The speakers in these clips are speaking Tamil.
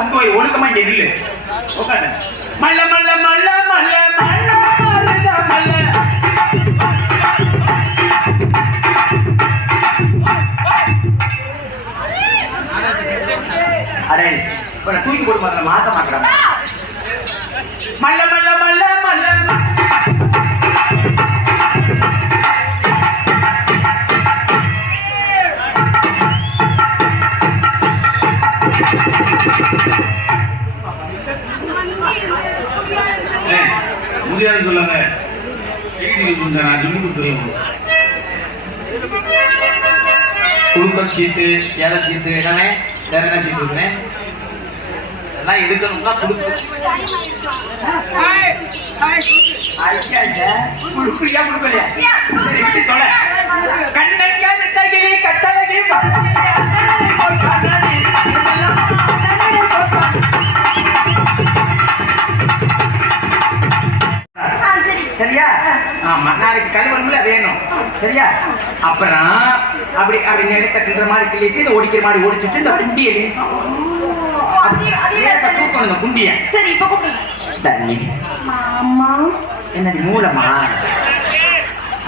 அங்க போய் ஒழுக்கமா இங்க நில்லு. உட்காரு மல்ல மல்ல மல்ல மல்ல மல்ல மல்ல மல்ல. அடே இப்ப நான் தூக்கி போட்டு முதல்ல மாத்த மாட்டேன் மல்ல மல்ல மல்ல மல்ல. முடியாது சொல்லாங்க செய்தி நான் ஜிம்முக்கு தெரியும் குழுக்கள் சீட்டு ஏழை சீட்டு எல்லாமே வேற என்ன சீட்டு இருக்குனே எல்லாம் எடுக்கணும்னா குடுக்கலையா? சரி தொலை சரியா? ஆமா. நாளைக்கு கல்வரம்புல வேணும். சரியா? அப்புறம் அப்படி அப்படி நெடுத்தட்டுன்ற மாதிரி கிள்ளிட்டு இதை ஒடிக்கிற மாதிரி ஒடிச்சிட்டு இந்த குண்டியை. தூக்கணும் இந்த குண்டியை. சரி இப்ப கூப்பிடுங்க தண்ணி. மாமா. என்னது மூலமா?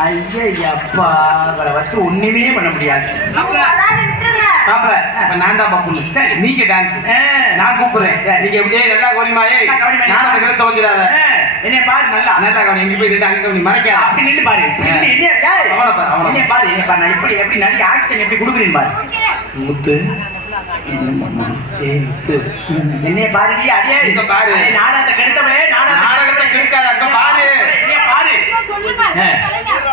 ஐயப்பா அவளை வச்சு ஒண்ணுமே பண்ண முடியாது. நான் தான் பாப்பணும். சரி. நீங்க டான்ஸ். நான் கூப்பிடுறேன். நீங்க எப்படியே நல்லா கவனிமா ஏய் நான் கவனிமா. நாடகத்தை கிட்ட தொலைஞ்சிடாத ஆ, என்னைய பாரு நல்லா. நல்லா கவனி இங்க போய் அங்க கவனி மறைக்காத அப்படி பாரு. நின்னு ஏய், அவளை பாரு, அவளை. என்னைய பாரு. என்னைய பாரு. நான் எப்படி எப்படி நடிக்க ஆக்ஷன் எப்படி கொடுக்குறேன் பாரு. முத்து. என்னைய பாருடி அடியே. இங்க பாரு. நாடகத்தை கெடுத்தவளே நாடகத்தை நாடகத்தை கெடுக்காத, அங்க பாரு. என்னைய பாரு.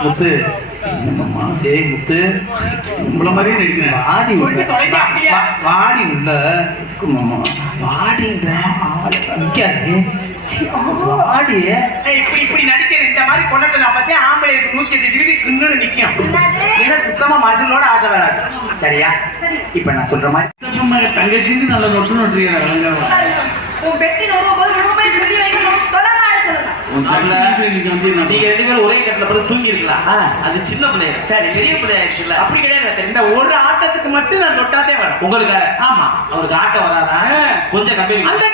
முத்து. ஏய் முத்து. உங்களை மாதிரியே நடிக்கிறேன் வாடி உள்ள. வாடி உள்ள. மாமா வாடின்ற நிக்காது இப்படி நடிக்கிறது இந்த மாதிரி கொண்டு நான் பார்த்தேன். ஆம்பளைக்கு நூத்தி எட்டு டிகிரி நிக்கும்? ஏன்னா சுத்தமா ஆசை வராது. சரியா? இப்ப நான் சொல்ற மாதிரி. தங்கச்சின்னு நல்ல நொட்டு நொட்டுறீங்க நீங்க ரெண்டு பேரும் ஒரே கட்டில படுத்து தூங்கி இருக்கலாம் ஆ. அது சின்ன பிள்ளைய? சரி. பெரிய பிள்ளைய ஆயிடுச்சுல்ல அப்படி கிடையாது இந்த ஒரு ஆட்டத்துக்கு மட்டும் நான் தொட்டாதே வரும். உங்களுக்கு? ஆமா. அவருக்கு ஆட்டம் வராதா. கொஞ்சம் கம்பெனி அந்த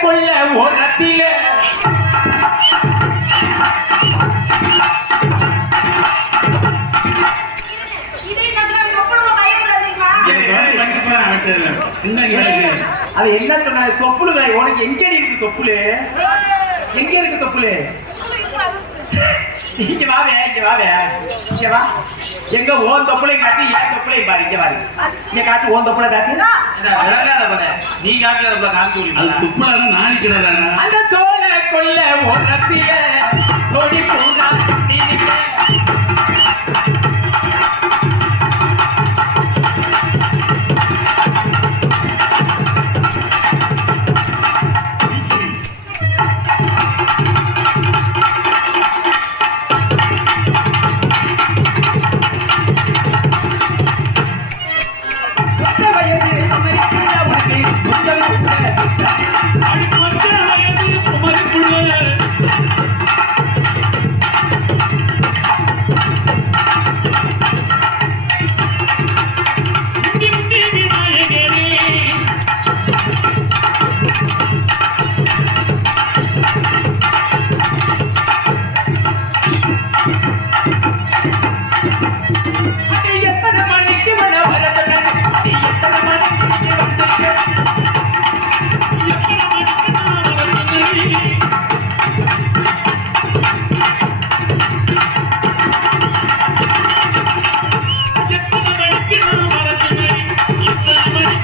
கொல்ல வேலை அது என்ன சொன்னாரு? தொப்புளு உனக்கு எங்கடி இருக்கு தொப்புளு? எங்க இருக்கு தொப்புளு? இங்க வாவே இங்க வாவே இங்க வா. எங்க ஓன் தொப்புளையும் காட்டி ஏன் தொப்புளையும் பாரு இங்க பாரு இங்க காட்டு ஓன் தொப்புளை காட்டு. நீ காமிக்காத காமிச்சு அது துப்பலான நாளைக்கு அந்த சோழ கொல்ல ஓரத்தில சோடி